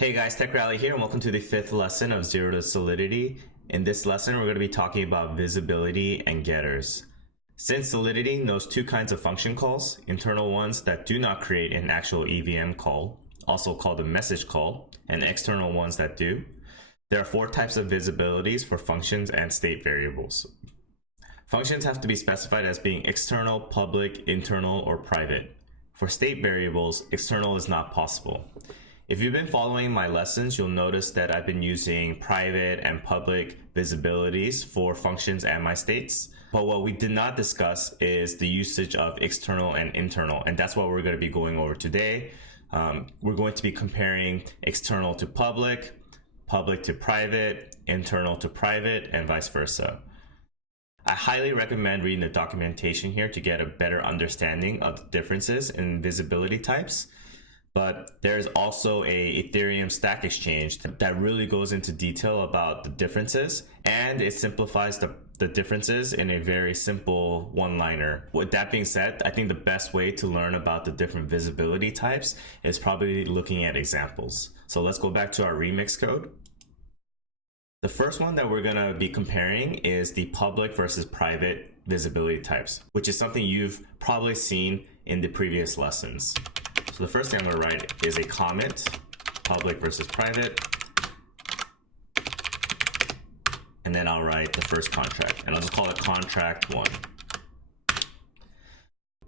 Hey guys, Tech Rally here, and welcome to the 5th lesson of Zero to Solidity. In this lesson, we're going to be talking about visibility and getters. Since Solidity knows two kinds of function calls, internal ones that do not create an actual EVM call, also called a message call, and external ones that do, there are 4 types of visibilities for functions and state variables. Functions have to be specified as being external, public, internal, or private. For state variables, external is not possible. If you've been following my lessons, you'll notice that I've been using private and public visibilities for functions and my states. But what we did not discuss is the usage of external and internal, and that's what we're going to be going over today. We're going to be comparing external to public, public to private, internal to private, and vice versa. I highly recommend reading the documentation here to get a better understanding of the differences in visibility types. But there's also a Ethereum stack exchange that really goes into detail about the differences, and it simplifies the differences in a very simple one-liner. With that being said, I think the best way to learn about the different visibility types is probably looking at examples. So let's go back to our remix code. The first one that we're gonna be comparing is the public versus private visibility types, which is something you've probably seen in the previous lessons. So the first thing I'm going to write is a comment, public versus private, and then I'll write the first contract, and I'll just call it contract 1.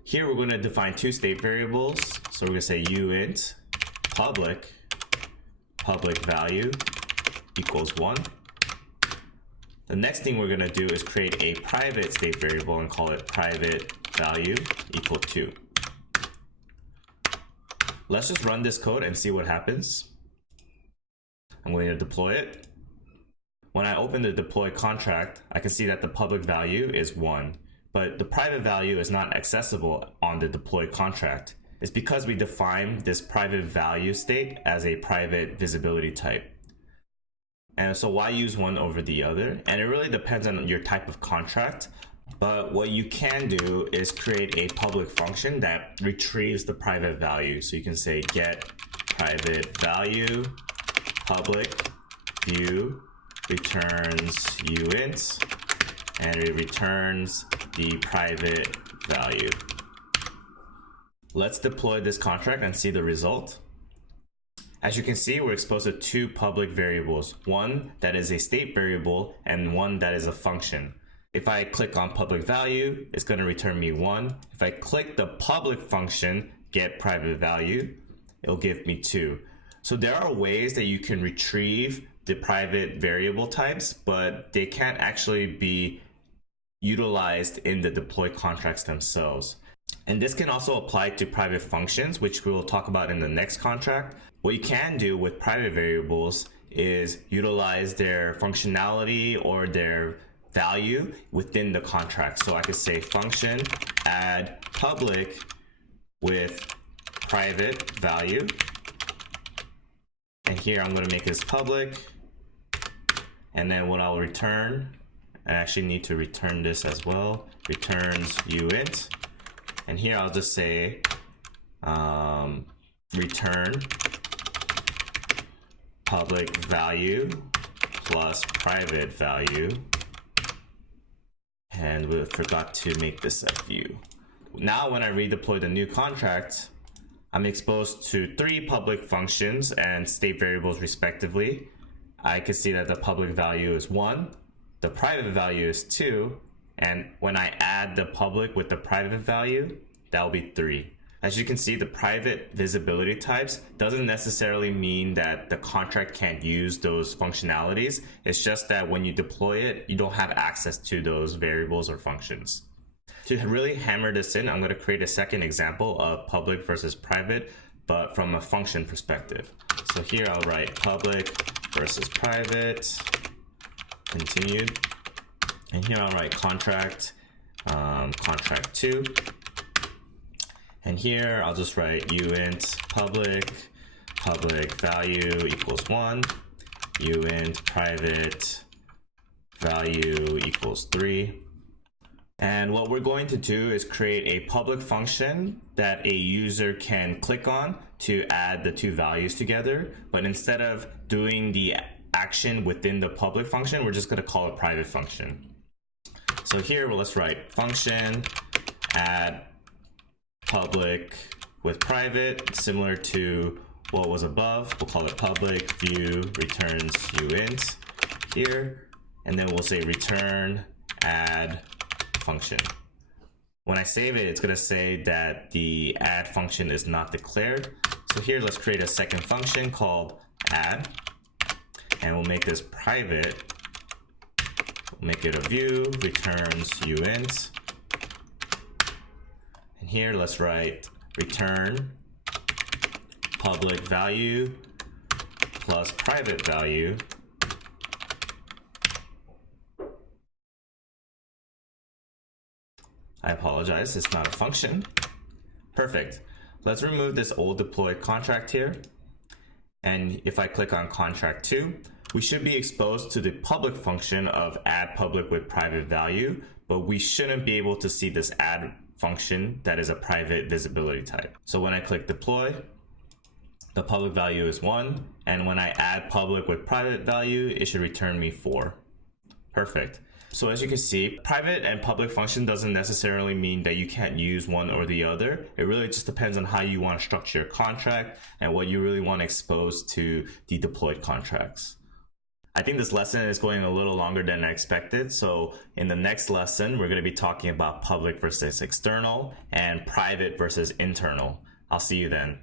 Here we're going to define 2 state variables, so we're going to say uint public value equals 1. The next thing we're going to do is create a private state variable and call it private value equal 2. Let's just run this code and see what happens. I'm going to deploy it. When I open the deploy contract, I can see that the public value is 1, but the private value is not accessible on the deploy contract. It's because we define this private value state as a private visibility type. And so why use one over the other? And it really depends on your type of contract. But what you can do is create a public function that retrieves the private value. So you can say get private value public view returns uint, and it returns the private value. Let's deploy this contract and see the result. As you can see, we're exposed to 2 public variables, one that is a state variable and one that is a function. If I click on public value, it's going to return me 1. If I click the public function, get private value, it'll give me 2. So there are ways that you can retrieve the private variable types, but they can't actually be utilized in the deploy contracts themselves. And this can also apply to private functions, which we will talk about in the next contract. What you can do with private variables is utilize their functionality or their value within the contract. So I could say function add public with private value, and here I'm going to make this public, and then what I'll return, I actually need to return this as well, returns uint, and here I'll just say return public value plus private value. And we forgot to make this a view. Now when I redeploy the new contract, I'm exposed to 3 public functions and state variables respectively. I can see that the public value is 1, the private value is 2, and when I add the public with the private value, that will be 3. As you can see, the private visibility types doesn't necessarily mean that the contract can't use those functionalities. It's just that when you deploy it, you don't have access to those variables or functions. To really hammer this in, I'm going to create a second example of public versus private, but from a function perspective. So here I'll write public versus private, continued, and here I'll write contract 2. And here I'll just write uint public value equals 1, uint private value equals 3. And what we're going to do is create a public function that a user can click on to add the two values together. But instead of doing the action within the public function, we're just going to call a private function. So here, let's write function add public with private, similar to what was above. We'll call it public view returns uint here, and then we'll say return add function. When I save it, it's going to say that the add function is not declared. So here, let's create a second function called add, and we'll make this private. We'll make it a view returns uint, and here let's write return public value plus private value. I apologize, it's not a function. Perfect. Let's remove this old deployed contract here. And if I click on contract 2, we should be exposed to the public function of add public with private value, but we shouldn't be able to see this add function that is a private visibility type. So when I click deploy, the public value is 1, and when I add public with private value, it should return me 4. Perfect. So as you can see, private and public function doesn't necessarily mean that you can't use one or the other. It really just depends on how you want to structure your contract and what you really want to expose to the deployed contracts. I think this lesson is going a little longer than I expected. So in the next lesson, we're going to be talking about public versus external and private versus internal. I'll see you then.